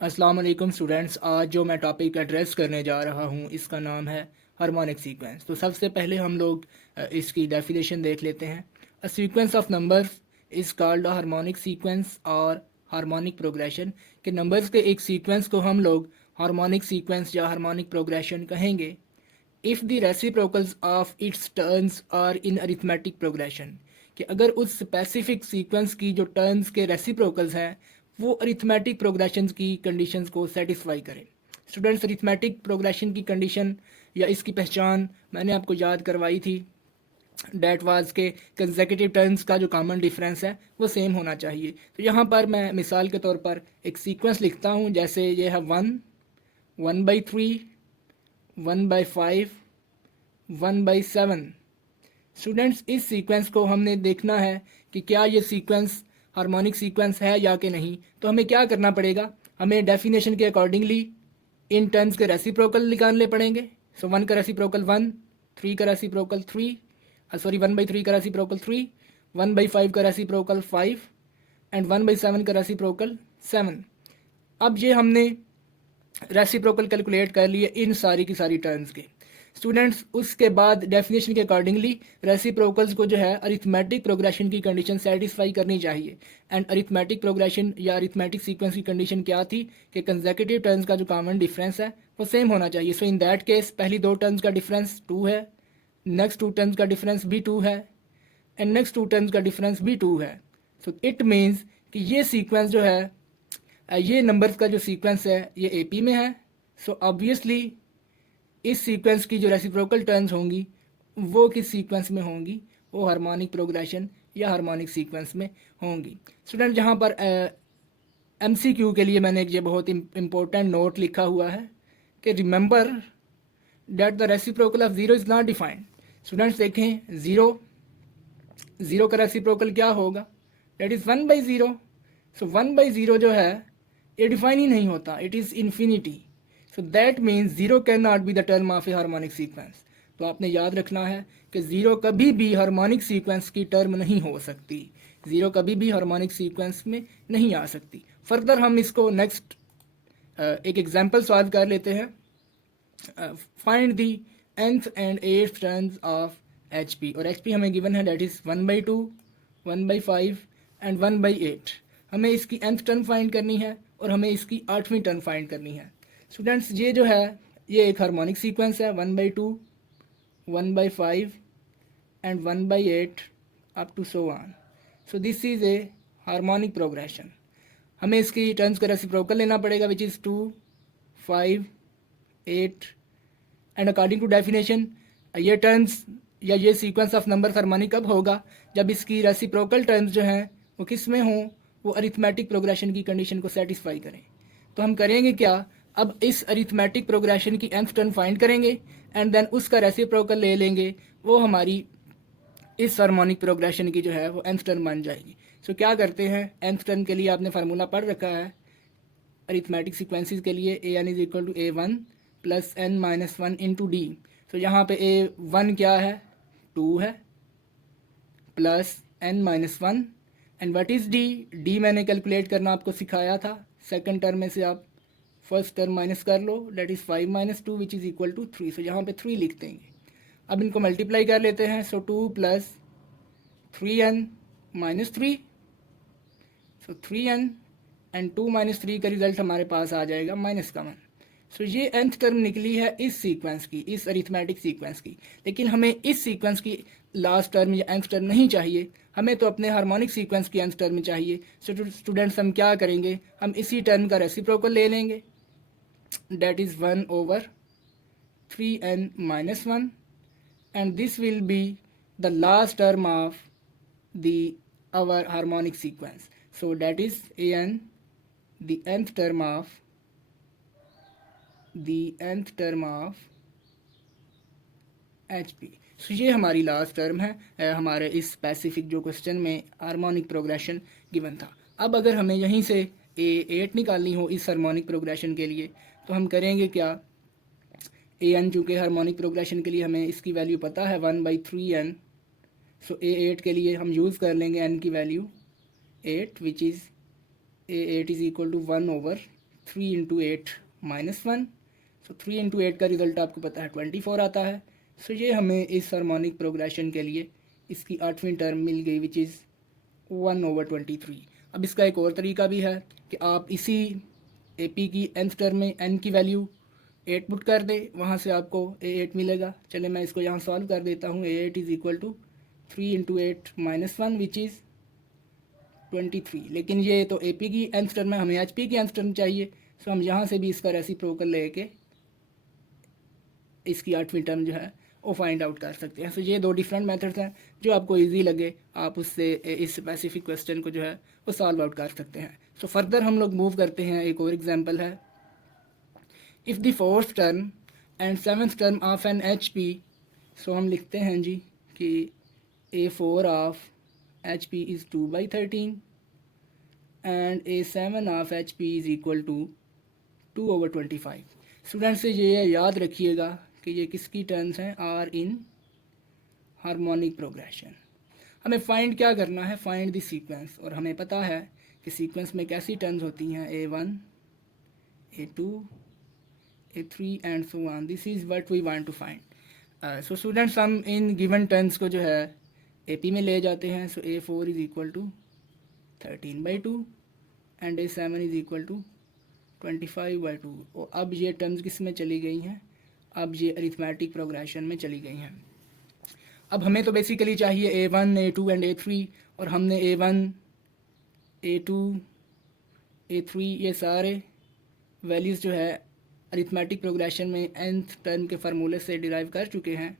अस्सलाम वालेकुम स्टूडेंट्स। आज जो मैं टॉपिक एड्रेस करने जा रहा हूँ इसका नाम है हार्मोनिक सीक्वेंस। तो सबसे पहले हम लोग इसकी डेफिनेशन देख लेते हैं। A sequence of numbers is called a harmonic sequence और हार्मोनिक प्रोग्रेशन के नंबर्स के एक सीक्वेंस को हम लोग हार्मोनिक सीक्वेंस या हार्मोनिक प्रोग्रेशन कहेंगे if the reciprocals of its terms are in arithmetic progression, कि अगर उस स्पेसिफिक सीक्वेंस की जो टर्न्स के रेसिप्रोकल्स हैं वो अरिथमेटिक प्रोग्रेशंस की कंडीशंस को सेटिस्फाई करें। स्टूडेंट्स, अरिथमेटिक प्रोग्रेशन की कंडीशन या इसकी पहचान मैंने आपको याद करवाई थी। डैट वाज के कंसेक्यूटिव टर्म्स का जो कॉमन डिफरेंस है वो सेम होना चाहिए। तो यहाँ पर मैं मिसाल के तौर पर एक सीक्वेंस लिखता हूँ, जैसे ये है 1/3, 1/5, 1/7। स्टूडेंट्स, इस सीक्वेंस को हमने देखना है कि क्या ये सीक्वेंस हार्मोनिक सीक्वेंस है या कि नहीं। तो हमें क्या करना पड़ेगा, हमें डेफिनेशन के अकॉर्डिंगली इन टर्म्स के रेसिप्रोकल निकालने पड़ेंगे। सो 1 का रेसिप्रोकल 1, 3 का रेसिप्रोकल 3, 1/3 का रेसिप्रोकल 3, 1/5 का रेसिप्रोकल 5 एंड 1/7 का रेसिप्रोकल 7। अब ये हमने रेसिप्रोकल कैलकुलेट कर लिए इन सारी की सारी टर्म्स के। स्टूडेंट्स, उसके बाद डेफिनेशन के अकॉर्डिंगली रेसिप्रोकल्स को जो है अरिथमेटिक प्रोग्रेशन की कंडीशन सेटिस्फाई करनी चाहिए। एंड अरिथमेटिक प्रोग्रेशन या अरिथमेटिक सीक्वेंस की कंडीशन क्या थी कि कंसेक्यूटिव टर्म्स का जो कॉमन डिफरेंस है वो सेम होना चाहिए। सो इन दैट केस पहली दो टर्म्स का डिफरेंस 2 है, नेक्स्ट टू टर्म्स का डिफरेंस भी 2 है एंड नेक्स्ट टू टर्म्स का डिफरेंस भी 2 है। सो इट मीन्स कि ये सीक्वेंस जो है, ये नंबर्स का जो सीक्वेंस है ये एपी में है। सो ऑब्वियसली इस सीक्वेंस की जो रेसिप्रोकल टर्म्स होंगी वो किस सीक्वेंस में होंगी, वो हार्मोनिक प्रोग्रेशन या हार्मोनिक सीक्वेंस में होंगी। स्टूडेंट, जहाँ पर एमसीक्यू के लिए मैंने एक ये बहुत इंपॉर्टेंट नोट लिखा हुआ है कि remember that the reciprocal of zero is not defined. Students देखें, ज़ीरो का रेसिप्रोकल क्या होगा, दैट इज़ 1/0। सो 1/0 जो है ये डिफाइन ही नहीं होता, it is infinity. So that means zero can not be the term of A harmonic sequence. तो आपने याद रखना है कि ज़ीरो कभी भी हार्मोनिक सीक्वेंस की टर्म नहीं हो सकती, ज़ीरो कभी भी हार्मोनिक सीक्वेंस में नहीं आ सकती। फर्दर हम इसको नेक्स्ट एक एग्जांपल सॉल्व कर लेते हैं। Find the nth and eighth terms of H P, और एच पी हमें गिवन है दैट इज़ 1/2, 1/5 एंड 1/8। हमें इसकी nth टर्म फाइंड करनी है और हमें इसकी 8वीं टर्म फाइंड करनी है। स्टूडेंट्स, ये जो है ये एक हार्मोनिक सीक्वेंस है 1/2, 1/5 and 1/8 up to so on. So this is a harmonic progression. हमें इसकी टर्म्स का रेसिप्रोकल लेना पड़ेगा which is 2, 5, 8 and according to definition ये टर्म्स या ये सीक्वेंस ऑफ नंबर हार्मोनिक कब होगा, जब इसकी रेसिप्रोकल टर्म्स जो हैं वो किस में हों, वो अरिथमेटिक प्रोग्रेशन की कंडीशन को सेटिस्फाई करें। तो हम करेंगे क्या, अब इस अरिथमेटिक प्रोग्रेशन की nth टर्म फाइंड करेंगे एंड देन उसका रेसिप्रोकल ले लेंगे, वो हमारी इस हार्मोनिक प्रोग्रेशन की जो है वो nth टर्म बन जाएगी। सो क्या करते हैं, nth टर्म के लिए आपने फार्मूला पढ़ रखा है अरिथमेटिक सीक्वेंसेस के लिए, A N is equal to A1 plus n-1 into D. तो यहाँ पे A1 क्या है, 2 है, plus n-1 and what is D, D मैंने कैलकुलेट करना आपको सिखाया था। सेकंड टर्म में से आप फर्स्ट टर्म माइनस कर लो, that is 5 - 2 which is equal to 3। So यहाँ पे 3 लिख देंगे। अब इनको मल्टीप्लाई कर लेते हैं। सो 2 plus 3n - 3, so 3n and 2 - 3 का रिजल्ट हमारे पास आ जाएगा -1। सो ये nth टर्म निकली है इस सीक्वेंस की, इस अरिथमेटिक सीक्वेंस की। लेकिन हमें इस सीक्वेंस की लास्ट टर्म या nth टर्म नहीं चाहिए, हमें तो अपने हार्मोनिक सीक्वेंस की nth टर्म चाहिए। सो स्टूडेंट्स, हम क्या करेंगे, हम इसी टर्म का रेसिप्रोकल ले लेंगे, that is 1/3n - 1 and this will be the last term of the our harmonic sequence. So that is an the nth term of HP। सो ये हमारी लास्ट टर्म है हमारे इस स्पेसिफिक जो क्वेश्चन में हार्मोनिक प्रोग्रेशन गिवन था। अब अगर हमें यहीं से A8 निकालनी हो इस हार्मोनिक प्रोग्रेशन के लिए, तो हम करेंगे क्या, an चूँकि हार्मोनिक प्रोग्रेशन के लिए हमें इसकी वैल्यू पता है 1/3n। सो A8 के लिए हम यूज़ कर लेंगे n की value 8 which is A8 is equal to 1/3। 3 into 8 -1। So 3 into 8 का रिज़ल्ट आपको पता है 24 आता है। सो ये हमें इस हार्मोनिक प्रोग्रेशन के लिए इसकी 8वीं टर्म मिल गई विच इज़ 1/23। अब इसका एक और तरीका भी है कि आप इसी AP की nth टर्म में n की वैल्यू 8 पुट कर दे, वहाँ से आपको A8 मिलेगा। चले मैं इसको यहाँ सॉल्व कर देता हूँ। A8 is equal to 3 into 8 -1 which is 23। लेकिन ये तो AP की nth टर्म है, हमें HP की nth टर्म चाहिए। सो हम यहाँ से भी इसका रेसिप्रोकल लेके इसकी 8वीं टर्म जो है वो फाइंड आउट कर सकते हैं। सो ये दो डिफरेंट मेथड्स हैं, जो आपको इजी लगे आप उससे इस स्पेसिफिक क्वेश्चन को जो है वो सॉल्व आउट कर सकते हैं। सो फर्दर हम लोग मूव करते हैं। एक और एग्जांपल है, if the fourth term and seventh term of an HP। So हम लिखते हैं जी कि A4 of HP is 2/13 and A7 of HP is equal to 2/25। Students से ये याद रखिएगा कि ये किसकी टर्म्स हैं, आर इन हार्मोनिक प्रोग्रेशन। हमें फाइंड क्या करना है, फाइंड द सीक्वेंस। और हमें पता है कि सीक्वेंस में कैसी टर्म्स होती हैं, A1 A2 A3 and so on. This is what we want to find. So students हम इन गिवन टर्म्स को जो है AP में ले जाते हैं। So A4 is equal to 13/2 and A7 is equal to 25/2। और अब ये टर्म्स किस में चली गई हैं, अब ये अरिथमेटिक प्रोग्रेशन में चली गई हैं। अब हमें तो बेसिकली चाहिए A1 A2 एंड A3, और हमने A1 A2 A3 ये सारे वैल्यूज़ जो है अरिथमेटिक प्रोग्रेशन में nth टर्म के फार्मूले से डिराइव कर चुके हैं,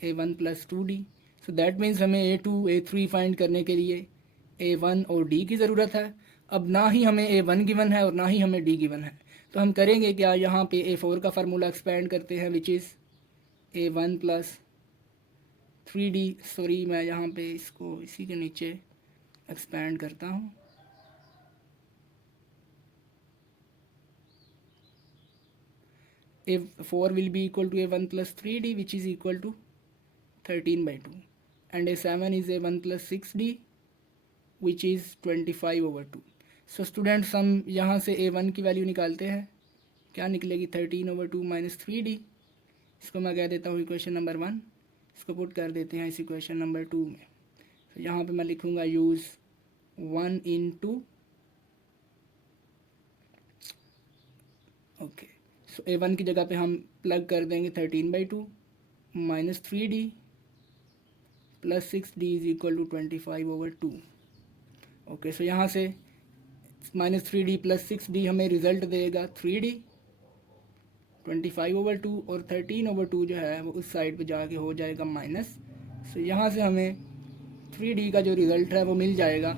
A1 + 2D। So that means हमें A2 A3 फाइंड करने के लिए A1 और D की ज़रूरत है। अब ना ही हमें A1 गिवन है और ना ही हमें D गिवन है, तो हम करेंगे क्या, यहाँ पे A4 का फार्मूला एक्सपेंड करते हैं which is A1 + 3D। Sorry मैं यहाँ पे इसको इसी के नीचे एक्सपेंड करता हूँ। A4 will be equal to A1 + 3D which is equal to 13/2 and A7 is A1 + 6D which is 25/2। So students हम यहाँ से A1 की वैल्यू निकालते हैं, क्या निकलेगी 13/2 - 3D। इसको मैं कह देता हूँ इक्वेशन नंबर 1। इसको पुट कर देते हैं इस इक्वेशन नंबर 2 में। तो यहाँ पे मैं लिखूँगा यूज़ 1 इन 2। ओके, सो A1 की जगह पे हम प्लग कर देंगे 13/2 - 3D + 6D is equal to 25/2। Okay, so यहाँ से -3D + 6D हमें रिज़ल्ट देगा 3D 25/2, और 13/2 जो है वो उस साइड पे जाके हो जाएगा माइनस। सो यहाँ से हमें 3D का जो रिज़ल्ट है वो मिल जाएगा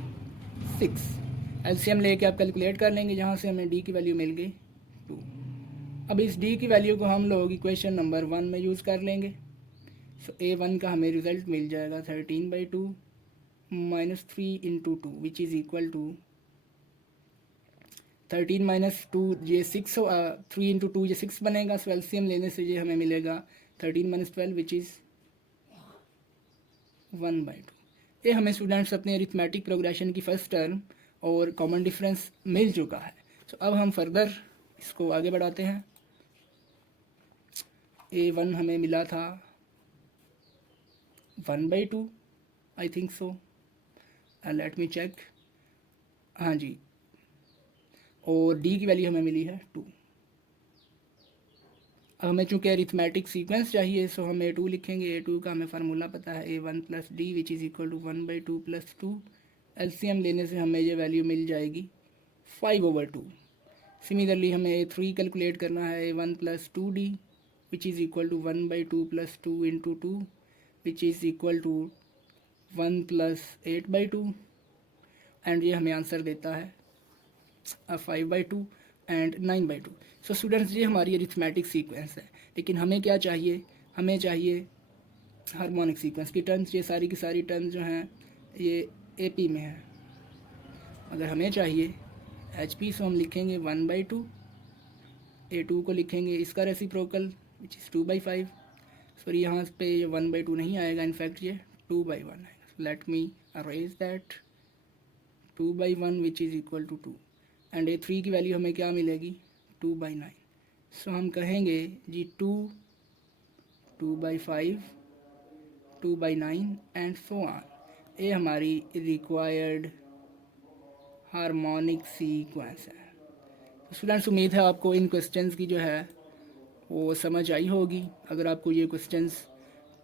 6। LCM लेके आप कैलकुलेट कर लेंगे, जहाँ से हमें D की वैल्यू मिल गई 2। अब इस D की वैल्यू को हम लोग इक्वेशन नंबर 1 में यूज़ कर लेंगे। सो A1 का हमें रिज़ल्ट मिल जाएगा 13/2 - 3 × 2 विच इज़ इक्वल टू 13 - 2 ये 6 3 × 2 ये 6 बनेगा। सो LCM लेने से ये हमें मिलेगा 13 - 12 विच इज़ 1/2। ये हमें स्टूडेंट्स अपने अरिथमेटिक प्रोग्रेशन की फ़र्स्ट टर्म और कॉमन डिफरेंस मिल चुका है। सो अब हम फर्दर इसको आगे बढ़ाते हैं। A1 हमें मिला था 1/2 I think so, let me check. हाँ जी, और D की वैल्यू हमें मिली है 2। अब हमें चूँकि अरिथमेटिक सीक्वेंस चाहिए, सो हम A2 लिखेंगे। A2 का हमें फार्मूला पता है A1 + D which is equal to 1/2 + 2। LCM लेने से हमें ये वैल्यू मिल जाएगी 5/2। सिमिलरली हमें A3 कैलकुलेट करना है, A1 + 2D which is equal to 1/2 + 2 × 2 which is equal to 1 + 8/2, and ये हमें आंसर देता है 5/2 एंड 9/2। सो स्टूडेंट्स ये हमारी अरिथमेटिक सीक्वेंस है, लेकिन हमें क्या चाहिए, हमें चाहिए हार्मोनिक सीक्वेंस की टर्म्स। ये सारी की सारी टर्म्स जो हैं ये AP में है। अगर हमें चाहिए HP, सो हम लिखेंगे 1/2। A2 को लिखेंगे इसका रेसिप्रोकल विच इज़ 2/5। सॉरी यहाँ पे ये 1/2 नहीं आएगा, इनफैक्ट ये 2/1 आएगा। Let me arrange that 2/1 which is equal to 2। And A3 की वैल्यू हमें क्या मिलेगी 2/9। सो हम कहेंगे जी 2/5, 2/9 एंड सो ऑन। ये हमारी रिक्वायर्ड हार्मोनिक सीक्वेंस है। तो स्टूडेंट्स, उम्मीद है आपको इन क्वेश्चंस की जो है वो समझ आई होगी। अगर आपको ये क्वेश्चंस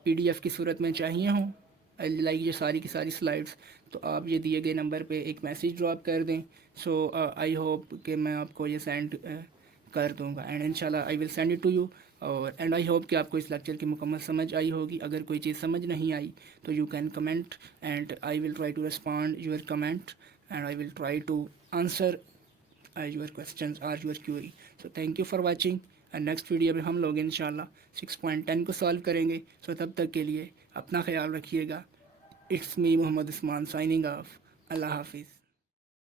पीडीएफ की सूरत में चाहिए हों, लाइक ये सारी की सारी स्लाइड्स, तो आप ये दिए गए नंबर पे एक मैसेज ड्रॉप कर दें। सो आई होप कि मैं आपको ये सेंड कर दूंगा एंड इंशाल्लाह I will send it to you. और एंड आई होप कि आपको इस लेक्चर की मुकम्मल समझ आई होगी। अगर कोई चीज़ समझ नहीं आई तो you can comment and I will try to respond your comment and I will try to answer your questions और your query. So thank you for watching and next video में हम लोग इंशाल्लाह 6.10 को सॉल्व करेंगे। सो तब तक के लिए अपना ख्याल रखिएगा। It's me Mohammad Usman signing off. अल्लाह हाफिज़।